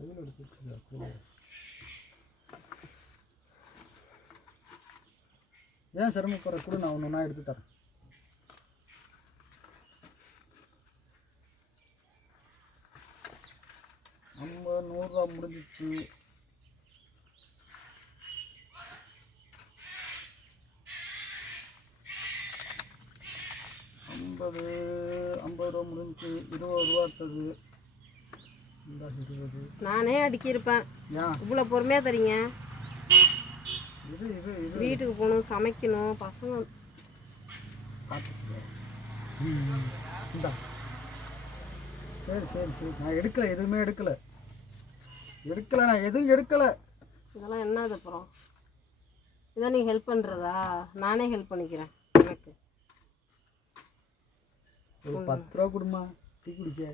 கையில் எடுத்து வச்சுருக்கா. ஏன் சிரமப்படுற கூட நான் ஒன்று எடுத்து தரேன். நம்ம 100 ரூபா முடிஞ்சிச்சு. ஐம்பது ரூபா முடிஞ்சு 20 ரூபா அடுத்தது. இந்த 20 நானே அடிக்கிருப்பேன். இவ்வளோ பொறுமையாக தரீங்க. வீட்டுக்கு போகணும், சமைக்கணும், பசங்க சரி சரி சரி. நான் எடுக்கலை, எதுவுமே எடுக்கலை. நான் எதுவும் எடுக்கலை. இதெல்லாம் என்னது அப்புறம்? இதான் நீ ஹெல்ப் பண்ணுறதா? நானே ஹெல்ப் பண்ணிக்கிறேன். எனக்கு ஒரு 10 ரூபா கொடுமா டீ குடிக்க.